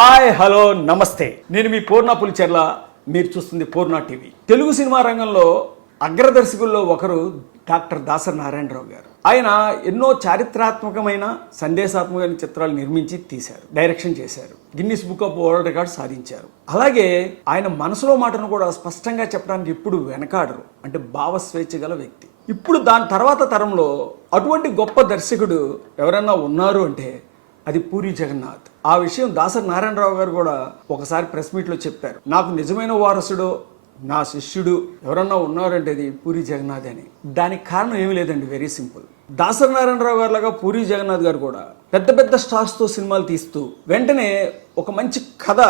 Hi hello నమస్తే. నేను మీ పూర్ణ పులిచెర్ల. మీరు చూస్తుంది పూర్ణ టీవీ. తెలుగు సినిమా రంగంలో అగ్రదర్శకుల్లో ఒకరు డాక్టర్ దాసరి నారాయణరావు గారు. ఆయన ఎన్నో చారిత్రాత్మకమైన సందేశాత్మకమైన చిత్రాలు నిర్మించి తీశారు డైరెక్షన్ చేశారు Guinness book of world record సాధించారు. అలాగే ఆయన మనసులో మాటను కూడా స్పష్టంగా చెప్పడానికి ఇప్పుడు వెనకాడరు అంటే భావ స్వేచ్ఛ గల వ్యక్తి. ఇప్పుడు దాని తర్వాత తరంలో అటువంటి గొప్ప దర్శకుడు ఎవరైనా ఉన్నారు అంటే అది పూరి జగన్నాథ్. ఆ విషయం దాసరి నారాయణరావు గారు కూడా ఒకసారి ప్రెస్ మీట్లో చెప్పారు. నాకు నిజమైన వారసుడు నా శిష్యుడు ఎవరన్నా ఉన్నారంటే అది పూరి జగన్నాథ్ అని. దానికి కారణం ఏమీ లేదండి వెరీ సింపుల్. దాసరి నారాయణరావు గారు లాగా పూరి జగన్నాథ్ గారు కూడా పెద్ద పెద్ద స్టార్స్తో సినిమాలు తీస్తూ వెంటనే ఒక మంచి కథ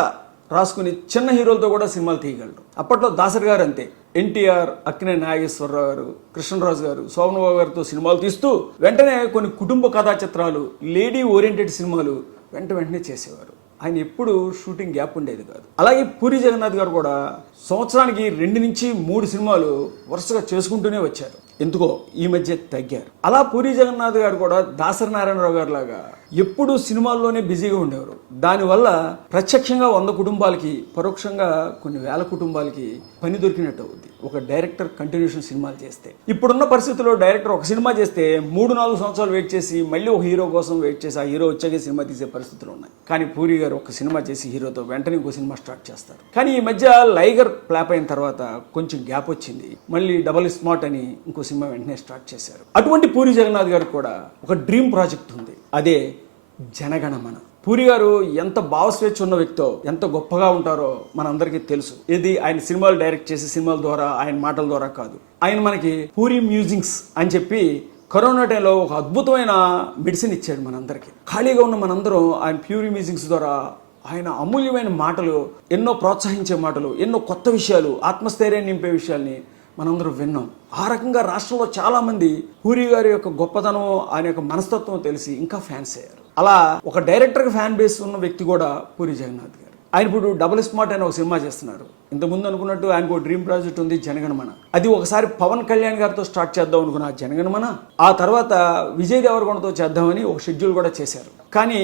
రాసుకుని చిన్న హీరోలతో కూడా సినిమాలు తీయగలరు అప్పట్లో దాసరి గారు అంతే. ఎన్టీఆర్ అక్కినే నాగేశ్వరరావు గారు కృష్ణరాజు గారు శోభనబాబు గారితో సినిమాలు తీస్తూ వెంటనే కొన్ని కుటుంబ కథా చిత్రాలు లేడీ ఓరియంటెడ్ సినిమాలు వెంట వెంటనే చేసేవారు. ఆయన ఎప్పుడు షూటింగ్ గ్యాప్ ఉండేది కాదు. అలాగే పూరి జగన్నాథ్ గారు కూడా సంవత్సరానికి రెండు నుంచి మూడు సినిమాలు వరుసగా చేసుకుంటూనే వచ్చారు. ఎందుకో ఈ మధ్య తగ్గారు. అలా పూరి జగన్నాథ్ గారు కూడా దాసరి నారాయణరావు గారు లాగా ఎప్పుడు సినిమాల్లోనే బిజీగా ఉండేవారు. దానివల్ల ప్రత్యక్షంగా వంద కుటుంబాలకి పరోక్షంగా కొన్ని వేల కుటుంబాలకి పని దొరికినట్టు అవుద్ది. ఒక డైరెక్టర్ కంటిన్యూషన్ సినిమాలు చేస్తే. ఇప్పుడున్న పరిస్థితుల్లో డైరెక్టర్ ఒక సినిమా చేస్తే మూడు నాలుగు సంవత్సరాలు వెయిట్ చేసి మళ్ళీ ఒక హీరో కోసం వెయిట్ చేసి ఆ హీరో వచ్చాకే సినిమా తీసే పరిస్థితులు ఉన్నాయి. కానీ పూరి గారు ఒక సినిమా చేసి హీరోతో వెంటనే ఇంకో సినిమా స్టార్ట్ చేస్తారు. కానీ ఈ మధ్య లైగర్ ప్లాప్ అయిన తర్వాత కొంచెం గ్యాప్ వచ్చింది. మళ్ళీ డబల్ స్మార్ట్ అని ఇంకో సినిమా వెంటనే స్టార్ట్ చేశారు. అటువంటి పూరి జగన్నాథ్ గారు కూడా ఒక డ్రీమ్ ప్రాజెక్ట్ ఉంది. అదే జనగణమన. పూరి గారు ఎంత భావస్వేచ్ఛ ఉన్న వ్యక్తో ఎంత గొప్పగా ఉంటారో మనందరికీ తెలుసు. ఇది ఆయన సినిమాలు డైరెక్ట్ చేసే సినిమాల ద్వారా ఆయన మాటల ద్వారా కాదు. ఆయన మనకి పూరి మ్యూజింగ్స్ అని చెప్పి కరోనా టైంలో ఒక అద్భుతమైన మెడిసిన్ ఇచ్చాడు మనందరికీ. ఖాళీగా ఉన్న మనందరం ఆయన ప్యూరి మ్యూజింగ్స్ ద్వారా ఆయన అమూల్యమైన మాటలు ఎన్నో ప్రోత్సహించే మాటలు ఎన్నో కొత్త విషయాలు ఆత్మస్థైర్యాన్ని నింపే విషయాల్ని మనందరం విన్నాం. ఆ రకంగా రాష్ట్రంలో చాలామంది పూరి గారి యొక్క గొప్పతనం ఆయన యొక్క మనస్తత్వం తెలిసి ఇంకా ఫ్యాన్స్ అయ్యారు. అలా ఒక డైరెక్టర్కి ఫ్యాన్ బేస్ ఉన్న వ్యక్తి కూడా పూరి జగన్నాథ్ గారు. ఆయన ఇప్పుడు డబుల్ స్మార్ట్ అనే ఒక సినిమా చేస్తున్నారు. ఇంతకుముందు అనుకున్నట్టు ఆయనకు ఒక డ్రీమ్ ప్రాజెక్ట్ ఉంది జనగణమన. అది ఒకసారి పవన్ కళ్యాణ్ గారితో స్టార్ట్ చేద్దాం అనుకున్న జనగణమన ఆ తర్వాత విజయ్ దేవరకొండతో చేద్దామని ఒక షెడ్యూల్ కూడా చేశారు. కానీ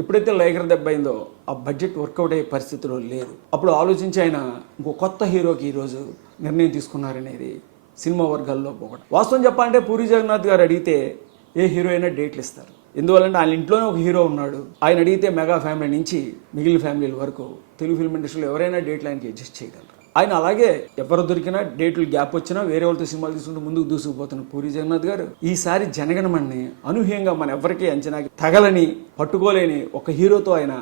ఎప్పుడైతే లైగర్ దెబ్బ అయిందో ఆ బడ్జెట్ వర్కౌట్ అయ్యే పరిస్థితిలో లేదు. అప్పుడు ఆలోచించి ఆయన ఇంకో కొత్త హీరోకి ఈరోజు నిర్ణయం తీసుకున్నారనేది సినిమా వర్గాల్లో ఒకటి వాస్తవం చెప్పాలంటే పూరి జగన్నాథ్ గారు అడిగితే ఏ హీరో అయినా డేట్లు ఇస్తారు. ఎందువల్లంటే ఆయన ఇంట్లోనే ఒక హీరో ఉన్నాడు. ఆయన అడిగితే మెగా ఫ్యామిలీ నుంచి మిగిలిన ఫ్యామిలీల వరకు తెలుగు ఫిల్మ్ ఇండస్ట్రీలో ఎవరైనా డేట్లు ఆయనకి అడ్జస్ట్ చేయగలరు? ఆయన అలాగే ఎవరు దొరికినా డేట్లు గ్యాప్ వచ్చినా వేరే వాళ్ళతో సినిమాలు తీసుకుంటూ ముందుకు దూసుకుపోతున్న పూరి జగన్నాథ్ గారు ఈసారి జనగణమణ్ణి అనూహ్యంగా మన ఎవరికీ అంచనాకి తగలని పట్టుకోలేని ఒక హీరోతో ఆయన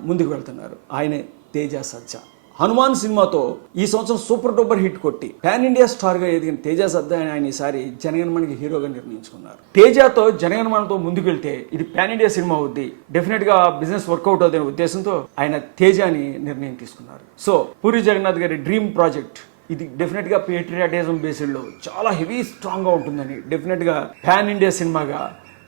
ముందుకు వెళ్తున్నారు. ఆయనే తేజ సజ్జా. హనుమాన్ సినిమాతో ఈ సంవత్సరం సూపర్ డూపర్ హిట్ కొట్టి పాన్ ఇండియా స్టార్గా ఎదిగిన తేజ సద్దా ఆయన ఈసారి జనగణమణికి హీరోగా నిర్ణయించుకున్నారు. తేజతో జనగణమణతో ముందుకు వెళ్తే ఇది పాన్ ఇండియా సినిమా అవుద్ది. డెఫినెట్గా బిజినెస్ వర్కౌట్ అవుతుంది ఉద్దేశంతో ఆయన తేజాని నిర్ణయం తీసుకున్నారు. సో పూరి జగన్నాథ్ గారి డ్రీమ్ ప్రాజెక్ట్ ఇది డెఫినెట్గా పేట్రియాటిజం బేస్డ్లో చాలా హెవీ స్ట్రాంగ్గా ఉంటుందని డెఫినెట్గా పాన్ ఇండియా సినిమాగా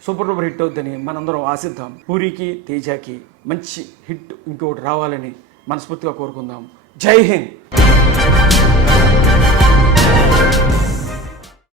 సూపర్ డూపర్ హిట్ అవుద్దని మనందరం ఆశిద్దాం. పూరికి తేజాకి మంచి హిట్ ఇంకొకటి రావాలని మనస్ఫూర్తిగా కోరుకుందాం. జై హింద్.